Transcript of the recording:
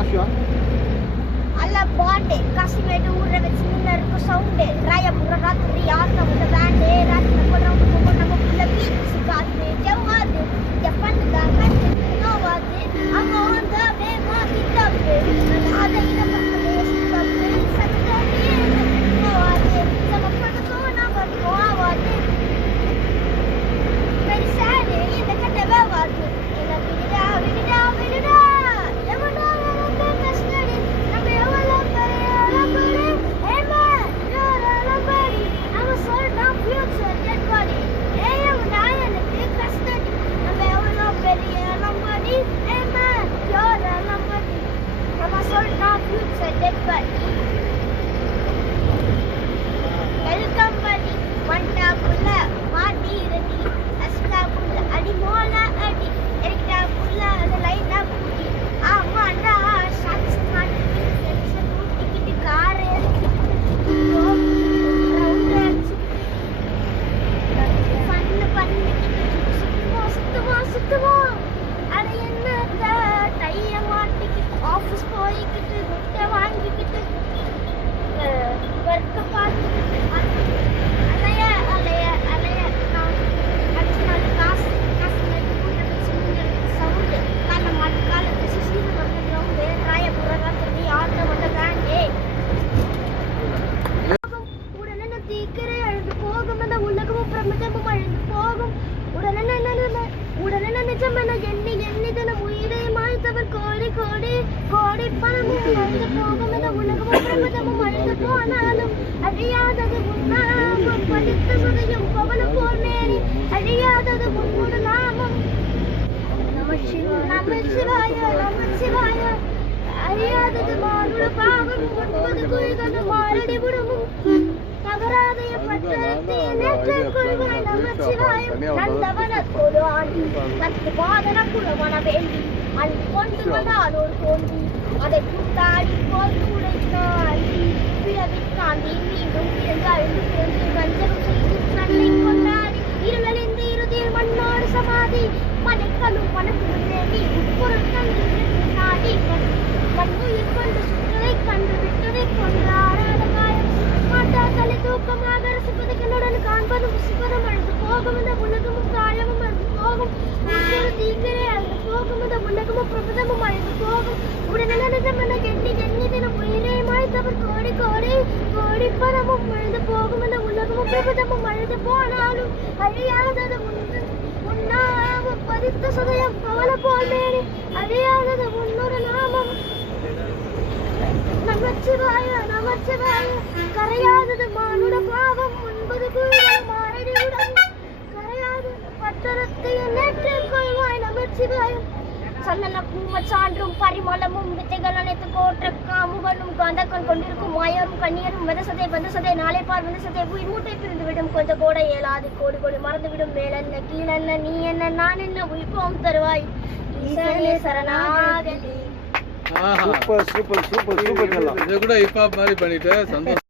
alla bande Casimete urre vecina il sound raya burrati riata una bande ratna quadra un po' நம்ம புள்ள beach காத்து Javadhu Japan தான் கட்டு நோவாது அமோந்த வேமா கிட்டப்பு அதை நம்ம ஸ்டப்பு சத்தே நோவாது நம்ம பண்ணோ நம்ம நோவாது பெருசாடு இந்த கட்ட வேவாது இந்த விடா விடா விடா எவனோ நம்ம கஷ்டடி நம்ம எவ்வளோ பெரிய லம்படி ஏமா யாரா லம்படி நம்ம சொல்றா ஃபியூச்சர் டெட் பாடி ஏம் நாயனுக்கு கஷ்டடி நம்ம எவ்வளோ பெரிய லம்படி ஏமா யாரா லம்படி நம்ம சொல்றா ஃபியூச்சர் டெட் பாடி வெல்கம் பண்ணி வண்டா புள்ள மாட்டி ரெடி அஸ்கா புள்ள அடி மோல அடி எரிட்டா புள்ள அந்த லைனா கூட்டி ஆமாண்டா ஷாட்ஸ் மாட்டி சென்சர் கூட்டிக்கிட்டு கார் சுத்துவோம் அட என்னத்த டைய மாட்டிக்கிட்டு ஆஃபீஸ் போய்கிட்டு முட்டை வாங்கிக்கிட்டு ஒர்க்க பார்த்துக்கிட்டு அலைய அலைய அலைய நான் அடுத்த நாள் காசு சவுண்டு காலை மாட்டு காலத்து சிசிறு வந்து கிரவுண்டு ராயபுரம் திரும்பி ஆட்ட வந்த பிராண்டே உடனே தீக்கிரை அழுது போகும் அந்த உலகமும் பிரபஞ்சமும் அழுது போகும் உடனே நிஜம் என எண்ணி எண்ணி தினம் உயிரை மாய்த்தவர் கோடி கோடி கோடி பணமும் அழுது போகும் அந்த உலகமும் பிரபஞ்சமும் அழுது போனாலும் அழியாதது உன்னாமம் படித்த சுதையும் பவன போர் நேரி அழியாதது உன்னோட நாமம் நமச்சிவாய நமச்சிவாய அறியாதது மானுட பாவம் ஒன்பது குழிதது மாரடி விடுமும் தகராதைய பட்டத்தை நேற்று கொள்வாய் நமச்சிவாயம் நந்தவன ஒரு ஆண்டி கத்து பாதன குலவன வேண்டி அன்பு கொண்டு வந்தால் ஒரு தோண்டி அதை கூட்டாடி போல் உடைத்தாடி பிறவிக்காண்டி மீண்டும் பிறந்து அழுந்து பிறந்து வஞ்சகம் செய்து தன்னை கொண்டாடி இருளறிந்து இறுதியில் மண்ணோடு சமாதி மனைக்கலும் மனக்குள் தேடி உட்பொருட்கள் நாடி மண்ணுயிர் கொண்டு சுற்றதை கண்டு விட்டதை கொண்டாடாத காயம் மாட்டாக்களை தூக்கமாக ரசிப்பதுகளுடன் காண்பதும் புசிப்பதும் அழுது போகும் இந்த உலகமும் காயமும் அழுது போகும் ஒரு தீக்கரே அழுது போகும் இந்த உலகமும் பிரபதமும் அழுது போகும் உடனே நிஜமென எண்ணி எண்ணி தினம் உயிரை மாய்த்தவர் கோடி கோடி கோடி பணமும் அழுது போகும் இந்த உலகமும் பிரபதமும் அழுது போனாலும் அழியாதது உன்னாமம் பதித்த சதயம் கவலை போல் மேலே அழியாதது உன்னோட நாமம் நமச்சிவாய நமச்சிவாய கரையாதது மானுட பாவம் ஒன்பது குழிகள் மாரடி உடம்பு கரையாதது பட்டரத்தை நேற்று கொள்வாய் நமச்சிவாயம் சந்தன பூம சான்றும் பரிமளமும் வித்தைகள் அனைத்து கோற்ற காமுகனும் காந்தக்கண் கொண்டிருக்கும் மாயரும் கண்ணியரும் வந்தசதை நாளை பார் வந்தசதை உயிர் மூட்டை பிரிந்து விடும் கொஞ்சம் கூட இயலாது கோடி கோடி மறந்துவிடும் மேலென்ன கீழென்ன நீ என்ன நான் என்ன உயிர்ப்போம் தருவாய் ஈசனே சரணாகதி. Super super super super. இதை கூட ஹிப் ஹாப் மாதிரி பண்ணிட்டு சந்தோஷம்.